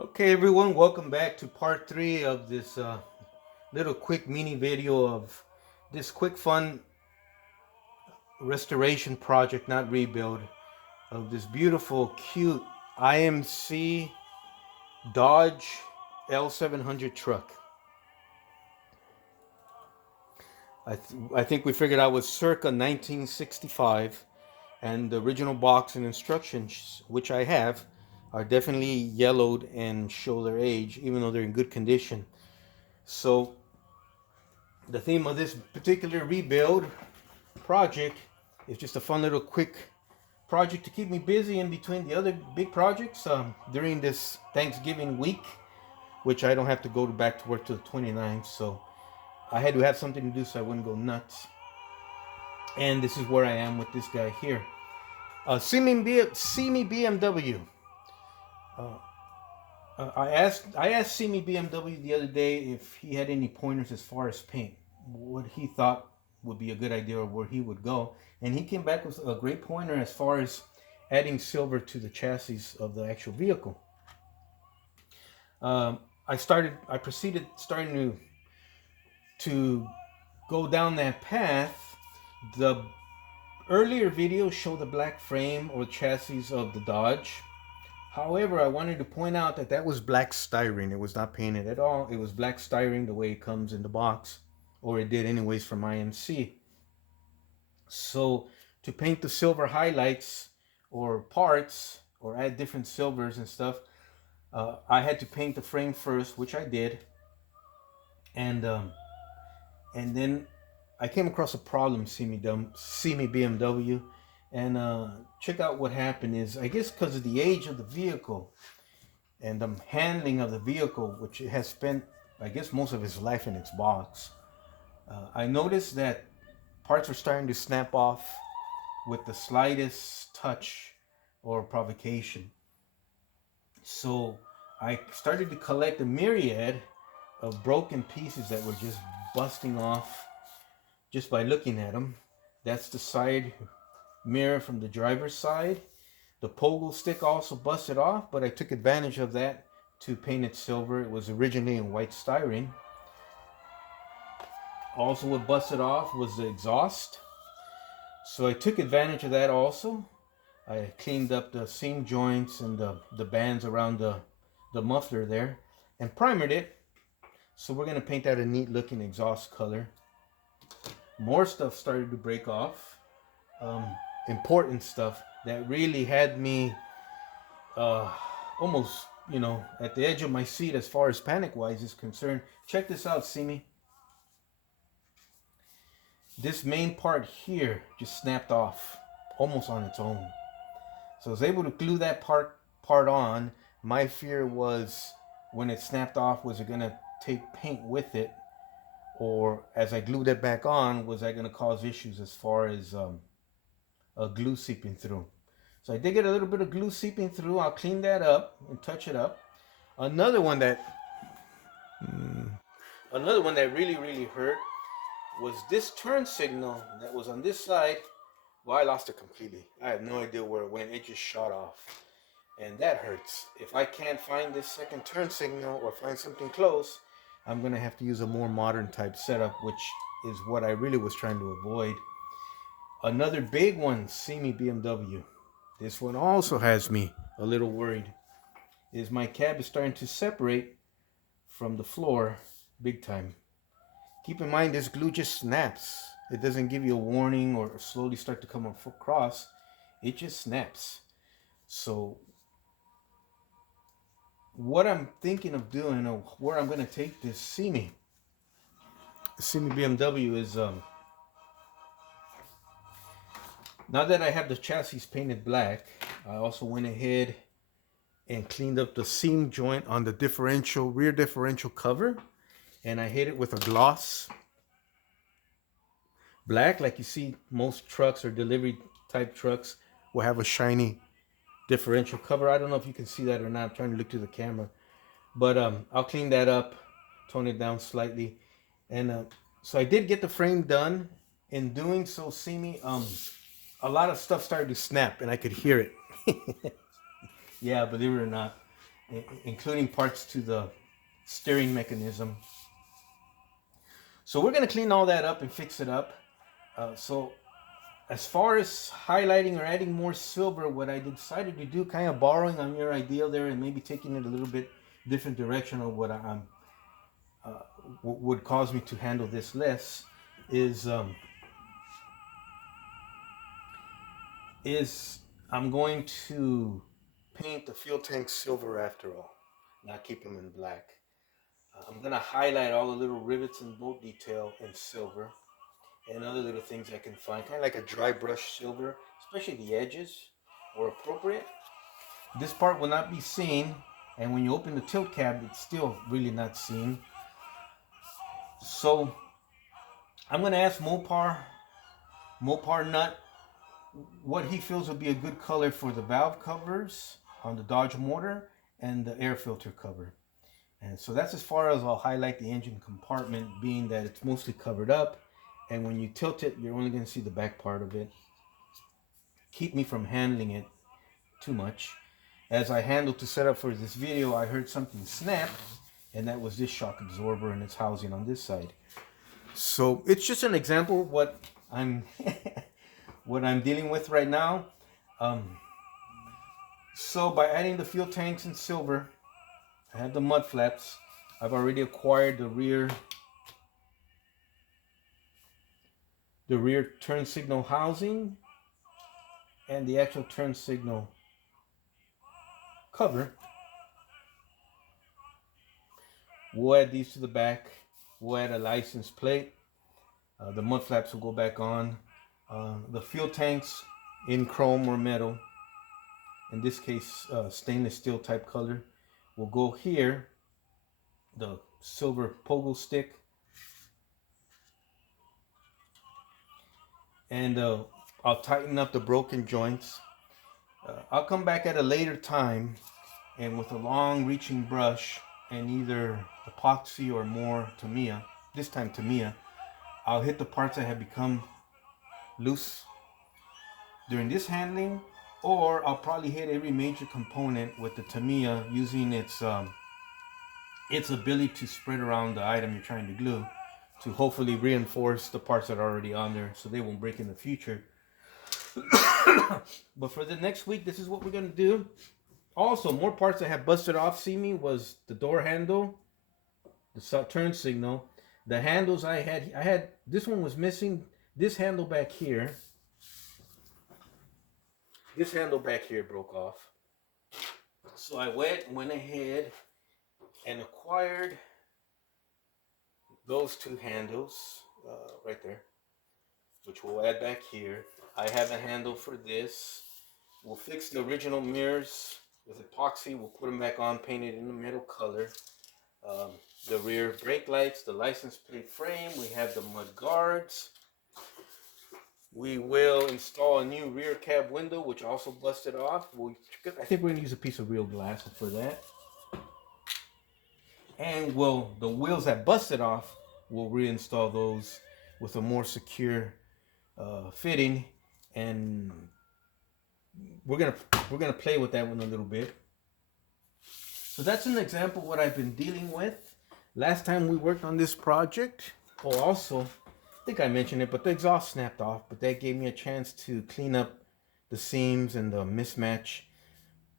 Okay, everyone, welcome back to part 3 of this little quick mini video of this quick fun restoration project, not rebuild, of this beautiful, cute IMC Dodge L700 truck. I think we figured out was circa 1965, and the original box and instructions, which I have, are definitely yellowed and show their age, even though they're in good condition. So the theme of this particular rebuild project is just a fun little quick project to keep me busy in between the other big projects during this Thanksgiving week, which I don't have to go back to work till the 29th. So I had to have something to do so I wouldn't go nuts. And this is where I am with this guy here. See me BMW. I asked See Me BMW the other day if he had any pointers as far as paint, what he thought would be a good idea or where he would go, and he came back with a great pointer as far as adding silver to the chassis of the actual vehicle. I proceeded starting to go down that path. The earlier video showed the black frame or chassis of the Dodge. However, I wanted to point out that that was black styrene. It was not painted at all. It was black styrene the way it comes in the box, or it did anyways from IMC. So to paint the silver highlights or parts or add different silvers and stuff, I had to paint the frame first, which I did, and then I came across a problem. See me BMW, and check out what happened is, I guess because of the age of the vehicle and the handling of the vehicle, which it has spent, I guess, most of its life in its box, I noticed that parts were starting to snap off with the slightest touch or provocation. So I started to collect a myriad of broken pieces that were just busting off just by looking at them. That's the side mirror from the driver's side. The pogo stick also busted off, but I took advantage of that to paint it silver. It was originally in white styrene. Also what busted off was the exhaust. So I took advantage of that also. I cleaned up the seam joints and the bands around the muffler there and primered it. So we're going to paint that a neat looking exhaust color. More stuff started to break off. Important stuff that really had me almost, at the edge of my seat as far as panic-wise is concerned. Check this out, see me. This main part here just snapped off almost on its own. So I was able to glue that part on. My fear was when it snapped off, was it going to take paint with it? Or as I glued it back on, was I going to cause issues as far as glue seeping through? So I did get a little bit of glue seeping through. I'll clean that up and touch it up. Another one that really hurt was this turn signal that was on this side. Well, I lost it completely. I have no idea where it went. It just shot off. And that hurts. If I can't find this second turn signal or find something close, I'm going to have to use a more modern type setup, which is what I really was trying to avoid. Another big one, see me BMW. This one also has me a little worried. Is my cab is starting to separate from the floor big time. Keep in mind this glue just snaps. It doesn't give you a warning or slowly start to come across. It just snaps. So what I'm thinking of doing, or where I'm going to take this see me BMW is now that I have the chassis painted black, I also went ahead and cleaned up the seam joint on the rear differential cover, and I hit it with a gloss black. Like you see, most trucks or delivery type trucks will have a shiny differential cover. I don't know if you can see that or not. I'm trying to look to the camera, but I'll clean that up, tone it down slightly, and so I did get the frame done. In doing so, see me, a lot of stuff started to snap, and I could hear it. Yeah, believe it or not. including parts to the steering mechanism. So we're going to clean all that up and fix it up. So as far as highlighting or adding more silver, what I decided to do, kind of borrowing on your idea there and maybe taking it a little bit different direction of what I'm would cause me to handle this less, is I'm going to paint the fuel tank silver after all, not keep them in black. I'm going to highlight all the little rivets and bolt detail in silver and other little things I can find, kind of like a dry brush silver, especially the edges where appropriate. This part will not be seen, and when you open the tilt cab, it's still really not seen. So I'm going to ask Mopar Nut what he feels would be a good color for the valve covers on the Dodge motor and the air filter cover. And so that's as far as I'll highlight the engine compartment, being that it's mostly covered up, and when you tilt it, you're only going to see the back part of it. Keep me from handling it too much. As I handled to set up for this video, I heard something snap, and that was this shock absorber and its housing on this side. So it's just an example of what I'm what I'm dealing with right now. So by adding the fuel tanks in silver, I have the mud flaps. I've already acquired the rear turn signal housing and the actual turn signal cover. We'll add these to the back. We'll add a license plate. The mud flaps will go back on. The fuel tanks in chrome or metal, in this case stainless steel type color, will go here. The silver pogo stick, and I'll tighten up the broken joints. I'll come back at a later time and with a long reaching brush and either epoxy or more Tamiya, this time Tamiya, I'll hit the parts that have become loose during this handling, or I'll probably hit every major component with the Tamiya using its ability to spread around the item you're trying to glue to hopefully reinforce the parts that are already on there so they won't break in the future. But for the next week, this is what we're going to do. Also, more parts that have busted off, see me, was the door handle, the turn signal, the handles I had, this one was missing, this handle back here. This handle back here broke off. So I went ahead and acquired those two handles right there, which we'll add back here. I have a handle for this. We'll fix the original mirrors with epoxy. We'll put them back on, painted in the metal color. The rear brake lights, the license plate frame. We have the mud guards. We will install a new rear cab window, which also busted off. I think we're going to use a piece of real glass for that. And the wheels that busted off, we'll reinstall those with a more secure fitting, and we're gonna play with that one a little bit. So that's an example of what I've been dealing with. Last time we worked on this project, also, I think I mentioned it, but the exhaust snapped off, but that gave me a chance to clean up the seams and the mismatch,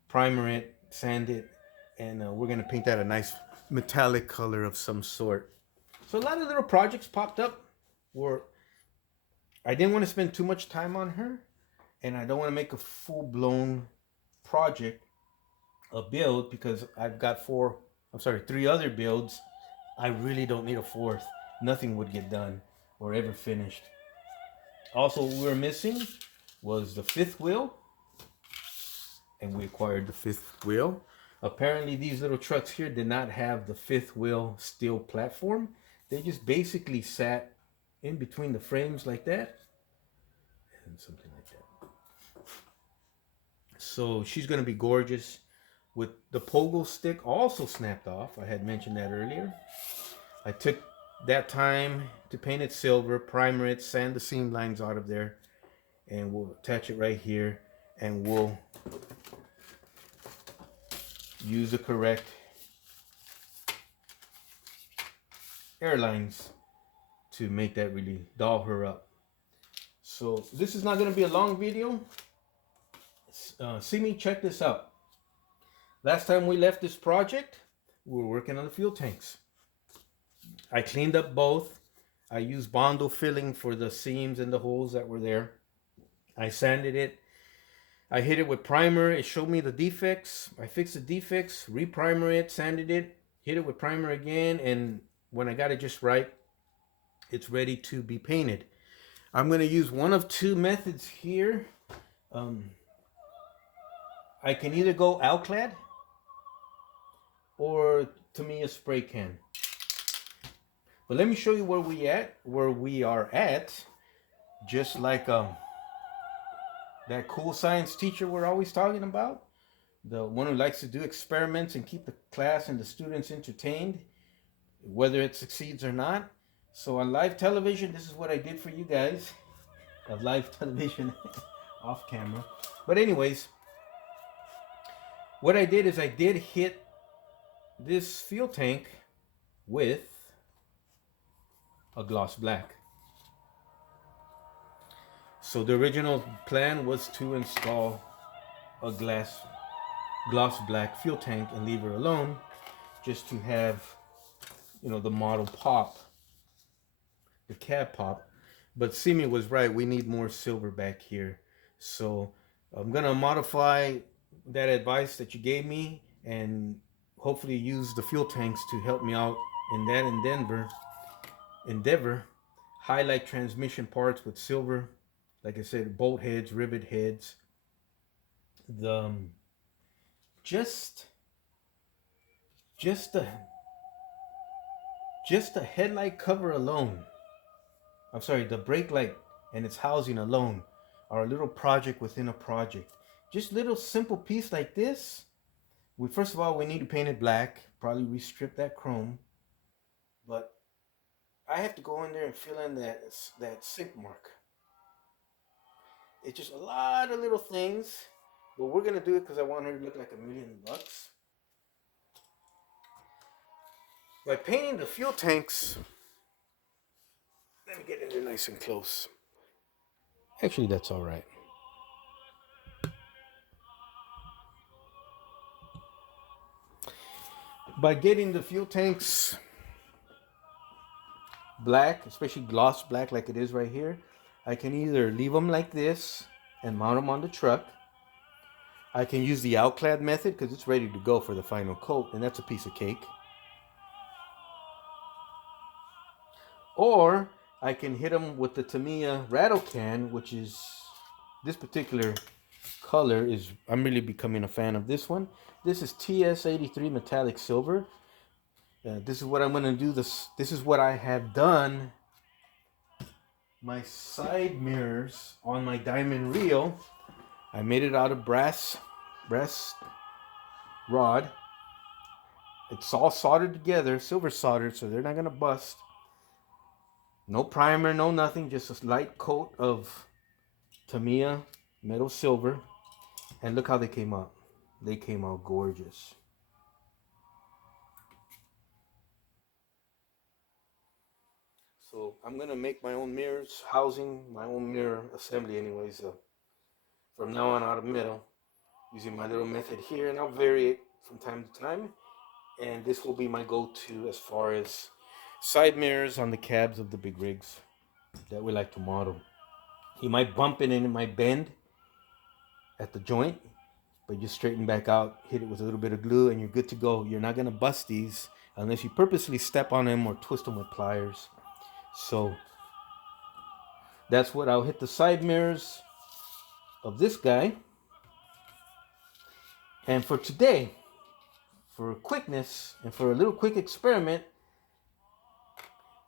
primer it, sand it, and we're gonna paint that a nice metallic color of some sort. So a lot of little projects popped up where I didn't want to spend too much time on her, and I don't want to make a full-blown project, a build, because I've got 3 other builds. I really don't need a 4th. Nothing would get done or ever finished. Also, what we were missing was the 5th wheel, and we acquired the 5th wheel. Apparently, these little trucks here did not have the 5th wheel steel platform. They just basically sat in between the frames like that, and something like that. So she's going to be gorgeous. With the pogo stick also snapped off. I had mentioned that earlier. I took that time to paint it silver, primer it, sand the seam lines out of there, and we'll attach it right here, and we'll use the correct airlines to make that really doll her up. So this is not going to be a long video. See me check this out. Last time we left this project, we were working on the fuel tanks. I cleaned up both. I used Bondo filling for the seams and the holes that were there. I sanded it. I hit it with primer. It showed me the defects. I fixed the defects, re-primer it, sanded it, hit it with primer again, and when I got it just right, it's ready to be painted. I'm going to use one of two methods here. I can either go Alclad or Tamiya spray can. But let me show you where we are at. Just like that cool science teacher we're always talking about, the one who likes to do experiments and keep the class and the students entertained, whether it succeeds or not. So on live television, this is what I did for you guys. Of live television off camera. But anyways, what I did is I did hit this fuel tank with a gloss black. So the original plan was to install a gloss black fuel tank and leave her alone, just to have, you know, the model pop, the cab pop. But Simi was right, we need more silver back here. So I'm gonna modify that advice that you gave me and hopefully use the fuel tanks to help me out in that endeavor. Highlight transmission parts with silver, like I said, bolt heads, rivet heads. The just the headlight cover alone. I'm sorry, the brake light and its housing alone are a little project within a project. Just little simple piece like this. First of all, we need to paint it black. Probably restrip that chrome. But I have to go in there and fill in that sink mark. It's just a lot of little things. But we're going to do it because I want her to look like $1,000,000. By painting the fuel tanks, let me get in there nice and close. Actually, that's all right. By getting the fuel tanks black, especially gloss black like it is right here, I can either leave them like this and mount them on the truck. I can use the Alclad method because it's ready to go for the final coat, and that's a piece of cake. Or I can hit them with the Tamiya rattle can, which is this particular color is, I'm really becoming a fan of this one. This is TS83 metallic silver. This is what I'm going to do. This is what I have done. My side mirrors on my diamond reel, I made it out of brass rod. It's all soldered together, silver soldered, so they're not going to bust. No primer, no nothing, just a light coat of Tamiya metal silver. And look how they came out. They came out gorgeous. So I'm going to make my own mirrors, housing, my own mirror assembly anyways. From now on out of metal, using my little method here, and I'll vary it from time to time. And this will be my go-to as far as side mirrors on the cabs of the big rigs that we like to model. You might bump it and it might bend at the joint, but you straighten back out, hit it with a little bit of glue, and you're good to go. You're not going to bust these unless you purposely step on them or twist them with pliers. So that's what I'll hit the side mirrors of this guy. And for today, for quickness and for a little quick experiment,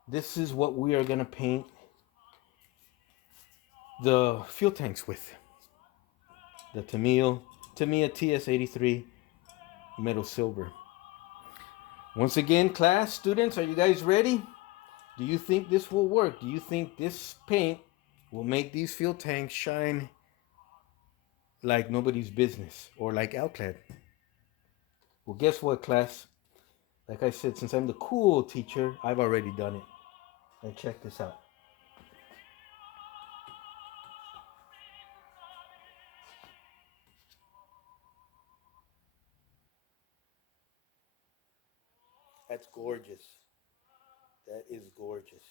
this is what we are going to paint the fuel tanks with. The Tamiya TS83 metal silver. Once again, class, students, are you guys ready? Do you think this will work? Do you think this paint will make these fuel tanks shine like nobody's business or like Alclad? Well, guess what, class? Like I said, since I'm the cool teacher, I've already done it. And check this out. That's gorgeous. That is gorgeous.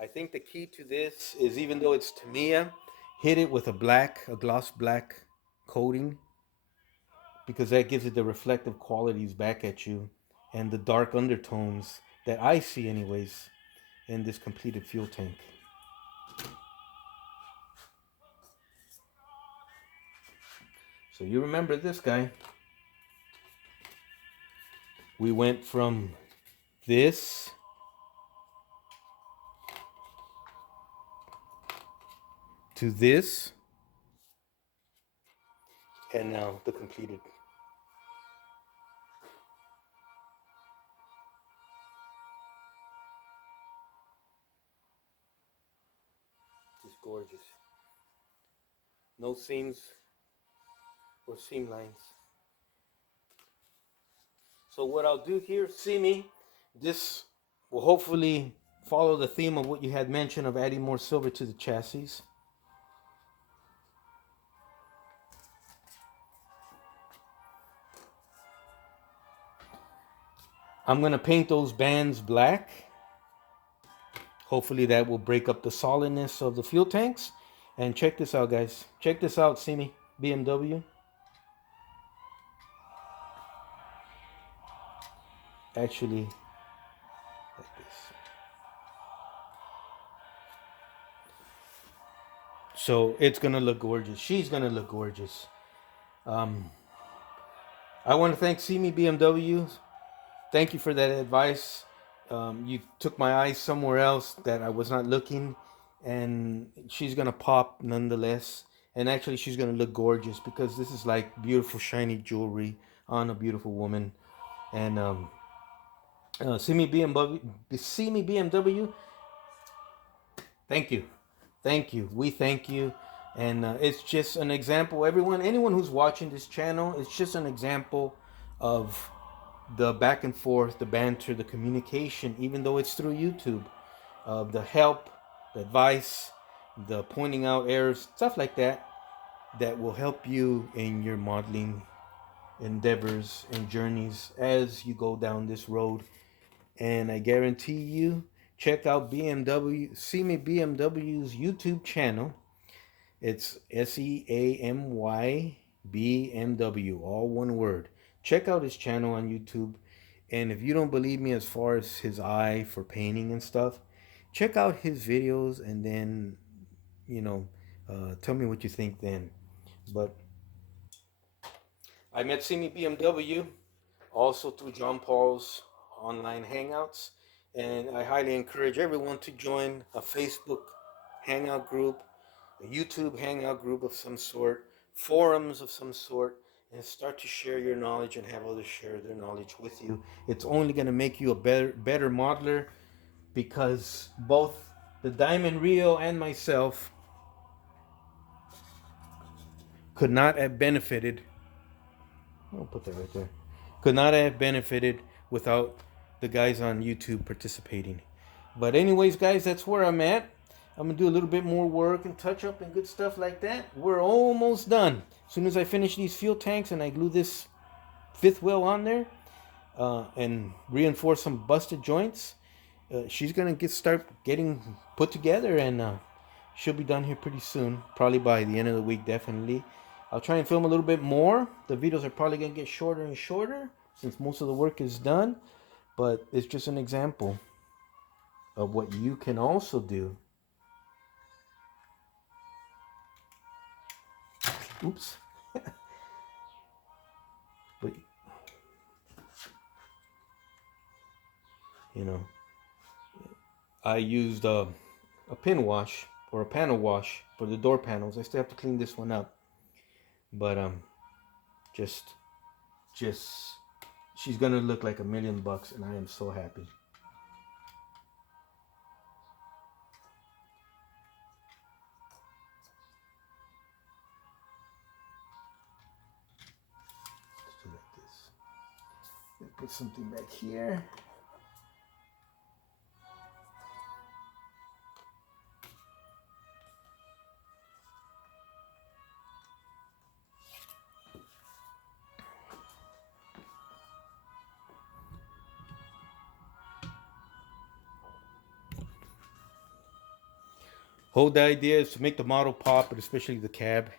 I think the key to this is, even though it's Tamiya, hit it with a gloss black coating, because that gives it the reflective qualities back at you and the dark undertones that I see anyways in this completed fuel tank. So you remember this guy. We went from this to this, and now the completed. It's gorgeous. No seams or seam lines. So what I'll do here, see me, this will hopefully follow the theme of what you had mentioned of adding more silver to the chassis. I'm going to paint those bands black. Hopefully that will break up the solidness of the fuel tanks. And check this out, guys. Check this out, see me, BMW. Actually, like this. So it's gonna look gorgeous. She's gonna look gorgeous. I want to thank See Me BMW. Thank you for that advice. You took my eyes somewhere else that I was not looking, and she's gonna pop nonetheless. And actually, she's gonna look gorgeous because this is like beautiful, shiny jewelry on a beautiful woman. And See Me BMW. Thank you. Thank you. We thank you. And it's just an example. Anyone who's watching this channel, it's just an example of the back and forth, the banter, the communication, even though it's through YouTube, the help, the advice, the pointing out errors, stuff like that, that will help you in your modeling endeavors and journeys as you go down this road. And I guarantee you, check out See Me BMW's YouTube channel. It's SEAMY BMW, all one word. Check out his channel on YouTube. And if you don't believe me as far as his eye for painting and stuff, check out his videos and then, you know, tell me what you think then. But I met See Me BMW also through John Paul's online hangouts. And I highly encourage everyone to join a Facebook hangout group, a YouTube hangout group of some sort, forums of some sort, and start to share your knowledge and have others share their knowledge with you. It's only going to make you a better modeler, because both the Diamond Rio and myself could not have benefited. I'll put that right there. Could not have benefited without the guys on YouTube participating. But anyways, guys, that's where I'm at. I'm gonna do a little bit more work and touch up and good stuff like that. We're almost done. As soon as I finish these fuel tanks and I glue this fifth wheel on there and reinforce some busted joints, she's gonna start getting put together, and she'll be done here pretty soon. Probably by the end of the week, definitely. I'll try and film a little bit more. The videos are probably gonna get shorter and shorter since most of the work is done. But it's just an example of what you can also do. Oops. But you know, I used a pin wash or a panel wash for the door panels. I still have to clean this one up, but just she's gonna look like $1,000,000, and I am so happy. Let's do like this. Let's put something back here. Whole the idea is to make the model pop, but especially the cab.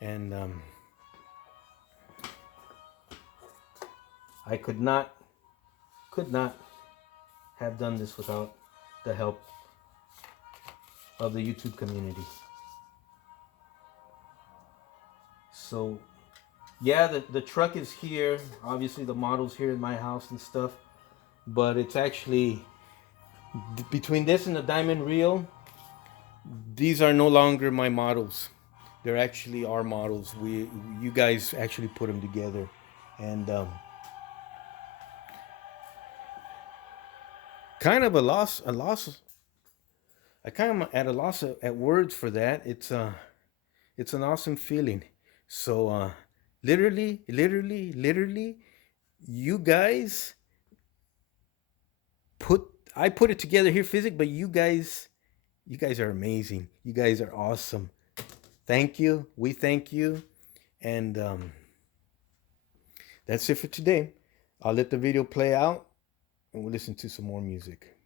And I could not have done this without the help of the YouTube community. So yeah, the truck is here. Obviously the model's here in my house and stuff. But it's actually, between this and the diamond reel, these are no longer my models. They're actually our models. You guys actually put them together. And kind of a loss. I kind of at a loss at words for that. It's an awesome feeling. So literally, you guys I put it together here physically, but you guys are amazing. You guys are awesome. Thank you. We thank you. And that's it for today. I'll let the video play out and we'll listen to some more music.